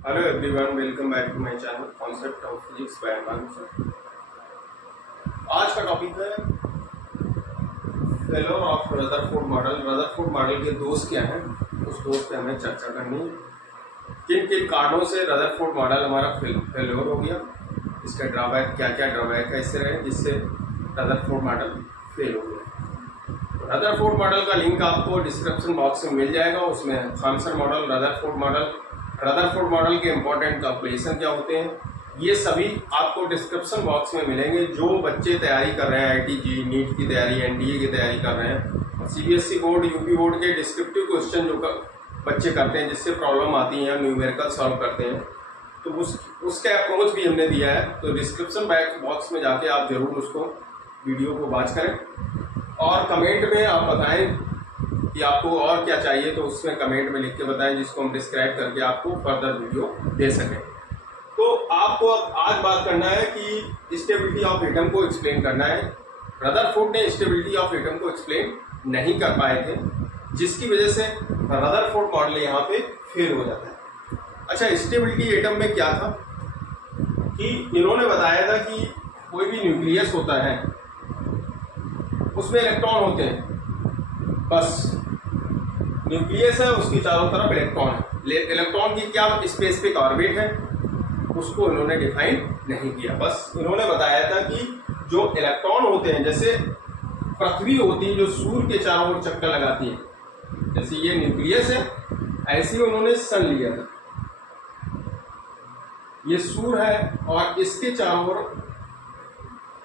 Hello everyone, welcome back to my channel concept of physics by Arman sir. आज का topic है failure of Rutherford model. Rutherford model के दोष क्या हैं, उस दोष पे हमें चर्चा करनी है। किन किन कारणों से रदरफोर्ड मॉडल हमारा फेलोर हो गया, इसका ड्रॉबैक क्या क्या ड्रॉबैक है इससे रहे जिससे रदरफोर्ड मॉडल फेल हो गया। रदरफोर्ड मॉडल का लिंक आपको डिस्क्रिप्शन बॉक्स में मिल जाएगा। उसमें थॉमसन मॉडल, रदरफोर्ड मॉडल के इंपॉर्टेंट कैलकुलेशन क्या होते हैं, ये सभी आपको डिस्क्रिप्शन बॉक्स में मिलेंगे। जो बच्चे तैयारी कर रहे हैं, आईटीजी, नीट की तैयारी, एनडीए की तैयारी कर रहे हैं, और सीबीएसई बोर्ड, यूपी बोर्ड के डिस्क्रिप्टिव क्वेश्चन जो बच्चे करते हैं जिससे प्रॉब्लम आती है, न्यूमेरिकल सॉल्व करते हैं, तो उसका अप्रोच भी हमने दिया है। तो डिस्क्रिप्शन बॉक्स में जाके आप जरूर उसको वीडियो को वॉच करें और कमेंट में आप बताएं कि आपको और क्या चाहिए, तो उसमें कमेंट में लिख के बताएं जिसको हम डिस्क्राइब करके आपको फर्दर वीडियो दे सकें। तो आपको अब आज बात करना है कि स्टेबिलिटी ऑफ एटम को एक्सप्लेन करना है। रदरफोर्ड ने स्टेबिलिटी ऑफ एटम को एक्सप्लेन नहीं कर पाए थे, जिसकी वजह से रदरफोर्ड मॉडल यहाँ पे फेल हो जाता है। अच्छा, स्टेबिलिटी एटम में क्या था कि इन्होंने बताया था कि कोई भी न्यूक्लियस होता है उसमें इलेक्ट्रॉन होते हैं, बस न्यूक्लियस है, उसकी चारों तरफ इलेक्ट्रॉन है। इलेक्ट्रॉन की क्या स्पेसिफिक ऑर्बिट है उसको इन्होंने डिफाइन नहीं किया। बस इन्होंने बताया था कि जो इलेक्ट्रॉन होते हैं, जैसे पृथ्वी होती है जो सूर्य के चारों ओर चक्कर लगाती है, जैसे ये न्यूक्लियस है, ऐसे ही उन्होंने सन लिया था। ये सूर्य है और इसके चारों ओर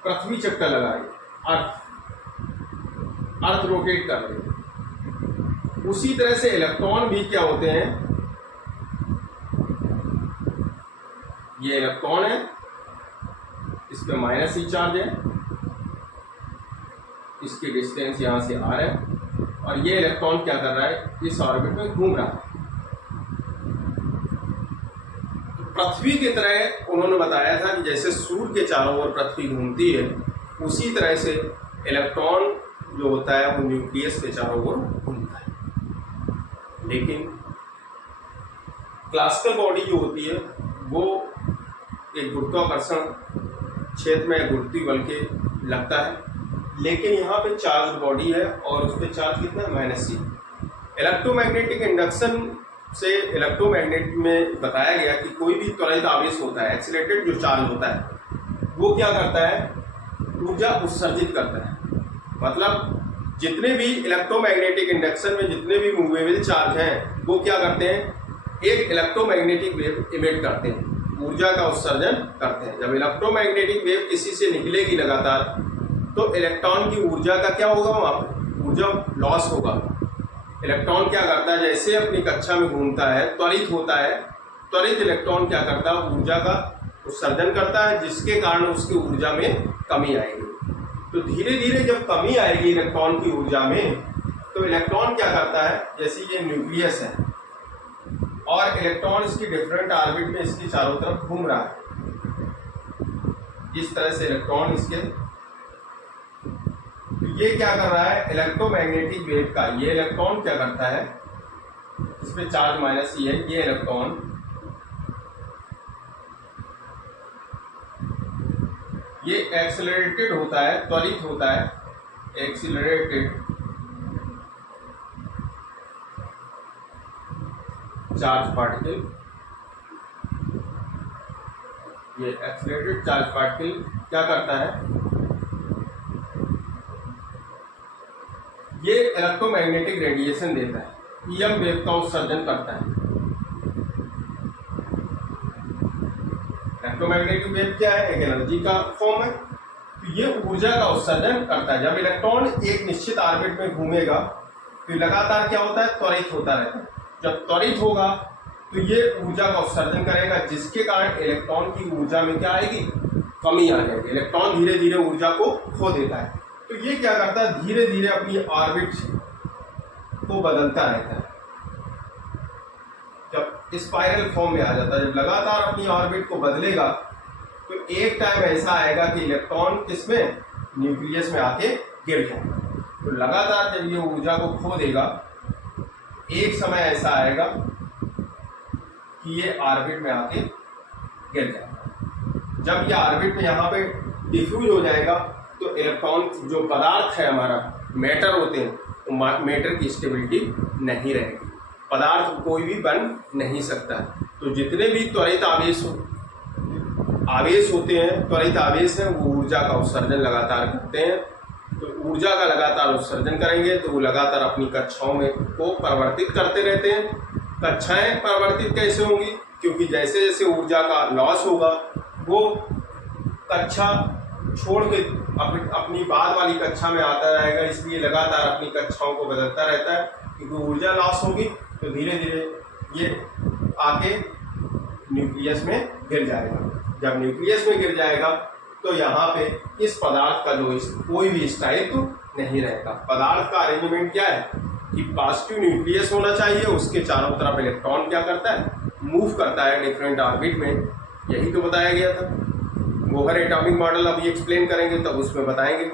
पृथ्वी चक्कर लगा रही है, अर्थ रोटेट कर रही है। उसी तरह से इलेक्ट्रॉन भी क्या होते हैं, ये इलेक्ट्रॉन है, इस पे माइनस ही चार्ज है, इसकी डिस्टेंस यहां से r है, और ये इलेक्ट्रॉन क्या कर रहा है, इस ऑर्बिट में घूम रहा है। तो पृथ्वी की तरह उन्होंने बताया था कि जैसे सूर्य के चारों ओर पृथ्वी घूमती है, उसी तरह से इलेक्ट्रॉन जो होता है वो न्यूक्लियस के चारों ओर घूमता है। लेकिन क्लासिकल बॉडी जो होती है वो एक गुरुत्वाकर्षण क्षेत्र में गुरुत्वीय बल के लगता है, लेकिन यहाँ पे चार्ज बॉडी है और उस पर चार्ज कितना है, -c। इलेक्ट्रोमैग्नेटिक इंडक्शन से इलेक्ट्रोमैग्नेट में बताया गया कि कोई भी त्वरित आवेश होता है, एक्सीलरेटेड जो चार्ज होता है, वो क्या करता है, ऊर्जा उत्सर्जित करता है। मतलब जितने भी इलेक्ट्रोमैग्नेटिक इंडक्शन में जितने भी मूवेबल चार्ज हैं वो क्या करते हैं, एक इलेक्ट्रोमैग्नेटिक वेव इमिट करते हैं, ऊर्जा का उत्सर्जन करते हैं। जब इलेक्ट्रोमैग्नेटिक वेव किसी से निकलेगी लगातार, तो इलेक्ट्रॉन की ऊर्जा का क्या होगा, वहाँ पर ऊर्जा लॉस होगा। इलेक्ट्रॉन क्या करता है, जैसे अपनी कक्षा में घूमता है, त्वरित होता है, त्वरित इलेक्ट्रॉन क्या करता है, ऊर्जा का उत्सर्जन करता है, जिसके कारण उसकी ऊर्जा में कमी आएगी। तो धीरे धीरे जब कमी आएगी इलेक्ट्रॉन की ऊर्जा में, तो इलेक्ट्रॉन क्या करता है, जैसे ये न्यूक्लियस है और इलेक्ट्रॉन इसकी डिफरेंट ऑर्बिट में इसकी चारों तरफ घूम रहा है, इस तरह से इलेक्ट्रॉन इसके, तो ये क्या कर रहा है, इलेक्ट्रोमैग्नेटिक वेव का ये इलेक्ट्रॉन क्या करता है, इस पे चार्ज -e है, ये इलेक्ट्रॉन ये एक्सेलरेटेड होता है, त्वरित होता है, एक्सेलरेटेड चार्ज पार्टिकल, ये एक्सेलरेटेड चार्ज पार्टिकल क्या करता है, ये इलेक्ट्रोमैग्नेटिक रेडिएशन देता है, ईएम वेव का उत्सर्जन करता है। इलेक्ट्रोमैग्नेटिक वेव क्या है, एक एनर्जी का फॉर्म है, तो ये ऊर्जा का उत्सर्जन करता है। जब इलेक्ट्रॉन एक निश्चित ऑर्बिट में घूमेगा तो लगातार क्या होता है, त्वरित होता रहता है। जब त्वरित होगा तो ये ऊर्जा का उत्सर्जन करेगा, जिसके कारण इलेक्ट्रॉन की ऊर्जा में क्या आएगी, कमी आ जाएगी। इलेक्ट्रॉन धीरे धीरे ऊर्जा को खो देता है। तो ये क्या करता है, धीरे धीरे अपनी ऑर्बिट को बदलता रहता है। जब स्पाइरल फॉर्म में आ जाता है, जब लगातार अपनी ऑर्बिट को बदलेगा, तो एक टाइम ऐसा आएगा कि इलेक्ट्रॉन किसमें, न्यूक्लियस में आके गिर जाएगा। तो लगातार जब ये ऊर्जा को खो देगा, एक समय ऐसा आएगा कि ये ऑर्बिट में आके गिर जाएगा। जब ये ऑर्बिट में यहाँ पे डिफ्यूज हो जाएगा तो इलेक्ट्रॉन जो पदार्थ है हमारा, मैटर होते हैं, तो मैटर की स्टेबिलिटी नहीं रहेगी, पदार्थ कोई भी बन नहीं सकता है। तो जितने भी त्वरित आवेश होते हैं, त्वरित आवेश हैं, वो ऊर्जा का उत्सर्जन लगातार करते हैं। तो ऊर्जा का लगातार उत्सर्जन करेंगे तो वो लगातार अपनी कक्षाओं में को परिवर्तित करते रहते हैं। कक्षाएं परिवर्तित कैसे होंगी? क्योंकि जैसे जैसे ऊर्जा का लॉस होगा वो कक्षा छोड़ के अपनी बाद वाली कक्षा में आता रहेगा, इसलिए लगातार अपनी कक्षाओं को बदलता रहता है। क्योंकि ऊर्जा लॉस होगी तो धीरे धीरे ये आके न्यूक्लियस में गिर जाएगा। जब न्यूक्लियस में गिर जाएगा तो यहाँ पे इस पदार्थ का जो कोई भी स्थायित्व नहीं रहेगा। पदार्थ का अरेंजमेंट क्या है कि पॉजिटिव न्यूक्लियस होना चाहिए, उसके चारों तरफ इलेक्ट्रॉन क्या करता है, मूव करता है डिफरेंट ऑर्बिट में। यही तो बताया गया था। बोहर एटॉमिक मॉडल अभी एक्सप्लेन करेंगे तब उसमें बताएंगे।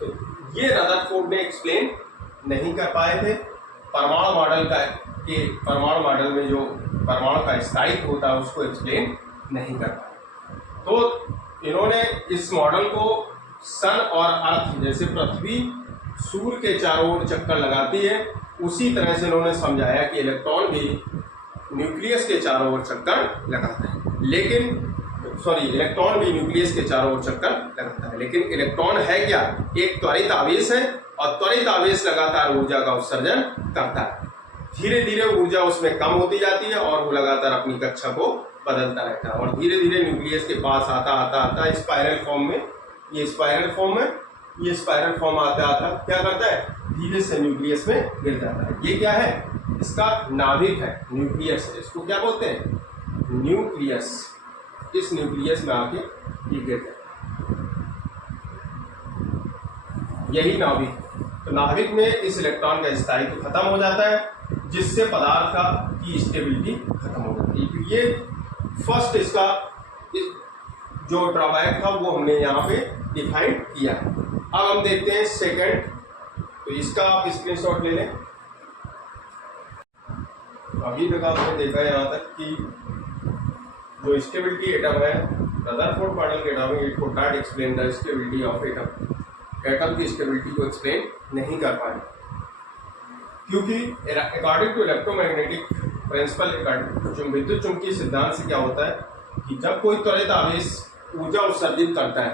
तो ये रदरफोर्ड ने एक्सप्लेन नहीं कर पाए थे। परमाणु मॉडल का कि परमाणु मॉडल में जो परमाणु का स्थायित्व होता है उसको एक्सप्लेन नहीं कर पाए। तो इन्होंने इस मॉडल को सन और अर्थ, जैसे पृथ्वी सूर्य के चारों ओर चक्कर लगाती है, उसी तरह से इन्होंने समझाया कि इलेक्ट्रॉन भी न्यूक्लियस के चारों ओर चक्कर लगाता है। लेकिन इलेक्ट्रॉन भी न्यूक्लियस के चारों ओर चक्कर लगाता है। लेकिन इलेक्ट्रॉन है क्या? एक त्वरित आवेश है और त्वरित आवेश लगातार ऊर्जा का उत्सर्जन करता है। धीरे धीरे ऊर्जा उसमें कम होती जाती है और वो लगातार अपनी कक्षा को बदलता रहता है और धीरे धीरे न्यूक्लियस के पास आता स्पाइरल फॉर्म में, ये स्पाइरल फॉर्म है, ये स्पाइरल फॉर्म आता क्या करता है, धीरे से न्यूक्लियस में गिर जाता है। ये क्या है? इसका नाभिक है, न्यूक्लियस है। इसको क्या बोलते हैं? न्यूक्लियस। इस न्यूक्लियस में आके ये गिर जाता है, यही नाभिक। तो नाभिक में इस इलेक्ट्रॉन का स्थायित्व खत्म हो जाता है, जिससे पदार्थ का की स्टेबिलिटी खत्म हो जाती है। ये फर्स्ट इसका जो ड्रॉबैक था वो हमने यहाँ पे डिफाइन किया है। अब हम देखते हैं सेकंड। तो इसका आप स्क्रीनशॉट ले लें। अभी तक आपने देखा यहाँ तक कि जो स्टेबिलिटी एटम है, रदरफोर्ड मॉडल के atom, it could not explain the stability of atom. Atom की स्टेबिलिटी को एक्सप्लेन नहीं कर पाए, क्योंकि अकॉर्डिंग टू इलेक्ट्रोमैग्नेटिक प्रिंसिपल, जो विद्युत चुंबकीय सिद्धांत से क्या होता है कि जब कोई त्वरित आवेश ऊर्जा उत्सर्जित करता है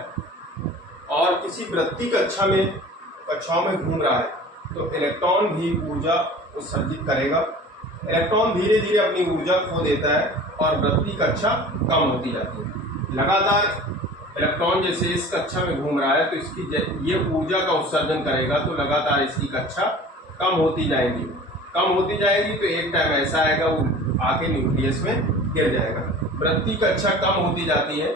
और किसी वृत्तीय कक्षाओं में घूम रहा है, तो इलेक्ट्रॉन भी ऊर्जा उत्सर्जित करेगा। इलेक्ट्रॉन धीरे धीरे अपनी ऊर्जा खो देता है और वृत्तीय कक्षा कम होती जाती है। लगातार इलेक्ट्रॉन जैसे इस कक्षा में घूम रहा है तो इसकी ये ऊर्जा का उत्सर्जन करेगा, तो लगातार इसकी कक्षा कम होती जाएगी तो एक टाइम ऐसा आएगा वो आके न्यूक्लियस में गिर जाएगा। वृत्तीय कक्षा कम होती जाती है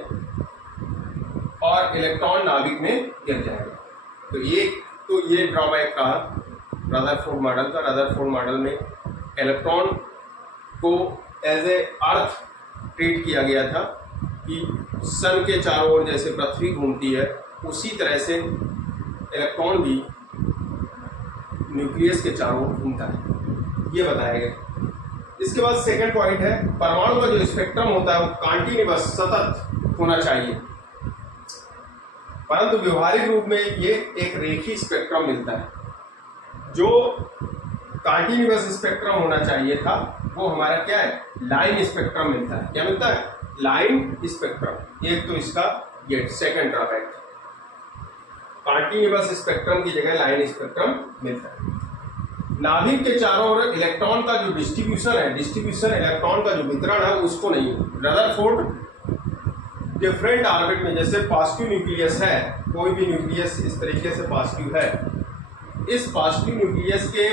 और इलेक्ट्रॉन नाभिक में गिर जाएगा। तो ये ड्रॉबैक का रदरफोर्ड मॉडल का। रदरफोर्ड मॉडल में इलेक्ट्रॉन को एज ए अर्थ ट्रीट किया गया था कि सन के चारों ओर जैसे पृथ्वी घूमती है, उसी तरह से इलेक्ट्रॉन भी न्यूक्लियस के चारों ओर घूमता है, ये बताया गया। इसके बाद सेकंड पॉइंट है, परमाणु का जो स्पेक्ट्रम होता है वो कॉन्टिन्यूअस, सतत होना चाहिए, परंतु व्यवहारिक रूप में ये एक रेखीय स्पेक्ट्रम मिलता है। जो कॉन्टिन्यूअस स्पेक्ट्रम होना चाहिए था वो हमारा क्या है, लाइन स्पेक्ट्रम मिलता है। क्या मिलता है? Line spectrum. एक तो इसका ये सेकंड ड्रॉबैक, कॉन्टिन्यूअस स्पेक्ट्रम की जगह लाइन स्पेक्ट्रम मिलता है। नाभिक के चारों ओर इलेक्ट्रॉन का जो डिस्ट्रीब्यूशन इलेक्ट्रॉन का जो वितरण है उसको नहीं। रदरफोर्ड डिफरेंट ऑर्बिट में, जैसे पॉजिटिव न्यूक्लियस है, कोई भी न्यूक्लियस इस तरीके से पॉजिटिव है, इस पॉजिटिव न्यूक्लियस के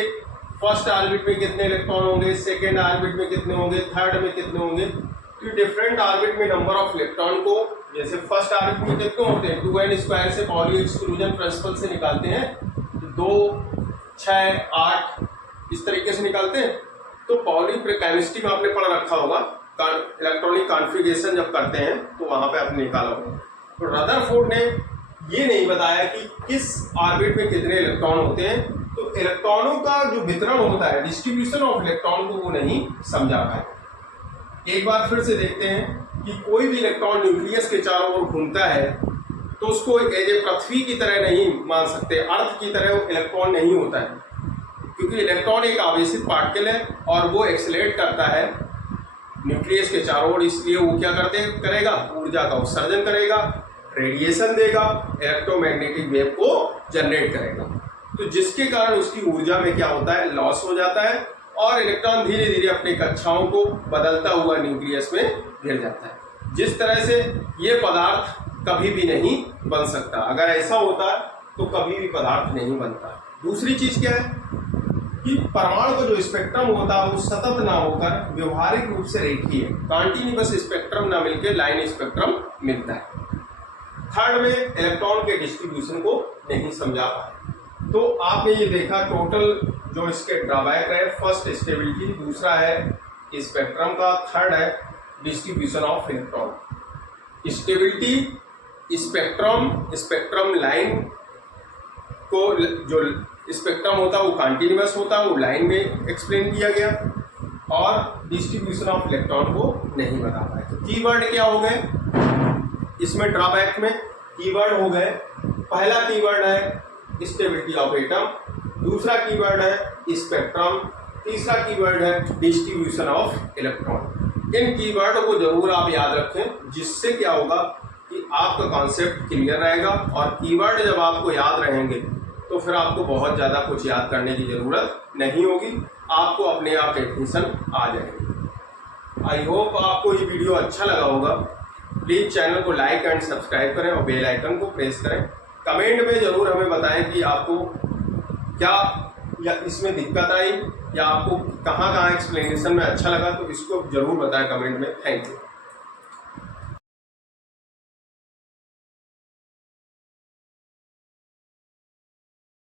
फर्स्ट ऑर्बिट में कितने इलेक्ट्रॉन होंगे, सेकेंड ऑर्बिट में कितने होंगे, थर्ड में कितने होंगे। तो डिफरेंट ऑर्बिट में नंबर ऑफ इलेक्ट्रॉन को, जैसे फर्स्ट ऑर्बिट में कितने होते हैं, 2n² से पॉली एक्सक्लूजन प्रिंसिपल से निकालते हैं, 2, 6, 8 इस तरीके से निकालते हैं। तो पॉली केमिस्ट्री में आपने पढ़ रखा होगा, इलेक्ट्रॉनिक कॉन्फ़िगरेशन जब करते हैं तो वहां पे आपने निकाला होगा। तो रदरफोर्ड ने ये नहीं बताया कि किस ऑर्बिट में कितने इलेक्ट्रॉन होते हैं, तो इलेक्ट्रॉनों का जो वितरण होता है, डिस्ट्रीब्यूशन ऑफ इलेक्ट्रॉन को वो नहीं समझा पाए। एक बार फिर से देखते हैं कि कोई भी इलेक्ट्रॉन न्यूक्लियस के चारों ओर घूमता है तो उसको एज ए पृथ्वी की तरह नहीं मान सकते, अर्थ की तरह इलेक्ट्रॉन नहीं होता है, क्योंकि इलेक्ट्रॉन एक आवेशित पार्टिकल है और वो एक्सेलरेट करता है न्यूक्लियस के चारों ओर, इसलिए वो क्या करेगा, ऊर्जा का उत्सर्जन करेगा, रेडिएशन देगा, इलेक्ट्रोमैग्नेटिक वेव को जनरेट करेगा। तो जिसके कारण उसकी ऊर्जा में क्या होता है, लॉस हो जाता है और इलेक्ट्रॉन धीरे धीरे अपनी कक्षाओं को बदलता हुआ न्यूक्लियस में गिर जाता है। जिस तरह से ये पदार्थ कभी भी नहीं बन सकता, अगर ऐसा होता तो कभी भी पदार्थ नहीं बनता। दूसरी चीज क्या है कि परमाणु का जो स्पेक्ट्रम होता है वो सतत ना होकर व्यवहारिक रूप से रेखीय, कॉन्टिन्यूअस स्पेक्ट्रम ना मिलकर लाइन स्पेक्ट्रम मिलता है। थर्ड में इलेक्ट्रॉन के डिस्ट्रीब्यूशन को नहीं समझा पाए। तो आपने ये देखा टोटल जो इसके ड्रॉबैक है, फर्स्ट स्टेबिलिटी, दूसरा है स्पेक्ट्रम का, थर्ड है distribution of electron. Stability, spectrum line को, जो स्पेक्ट्रम होता है वो कॉन्टिन्यूअस होता है, वो लाइन में एक्सप्लेन किया गया, और डिस्ट्रीब्यूशन ऑफ इलेक्ट्रॉन को नहीं बता पाए। तो कीवर्ड क्या हो गए इसमें ड्रॉबैक में? कीवर्ड हो गए, पहला कीवर्ड है स्टेबिलिटी ऑफ एटम, दूसरा कीवर्ड है स्पेक्ट्रम, तीसरा कीवर्ड है distribution of electron. In keyword को जरूर आप याद रखें, जिससे क्या होगा कि आपका कॉन्सेप्ट क्लियर रहेगा, और कीवर्ड जब आपको याद रहेंगे तो फिर आपको बहुत ज़्यादा कुछ याद करने की ज़रूरत नहीं होगी, आपको अपने आप टेक्नीशियन आ जाएंगे। आई होप आपको ये वीडियो अच्छा लगा होगा। प्लीज़ चैनल को लाइक एंड सब्सक्राइब करें और बेल आइकन को प्रेस करें। कमेंट में ज़रूर हमें बताएं कि आपको क्या या इसमें दिक्कत आई, या आपको कहाँ एक्सप्लेनेशन में अच्छा लगा, तो इसको ज़रूर बताएं कमेंट में। Thank you.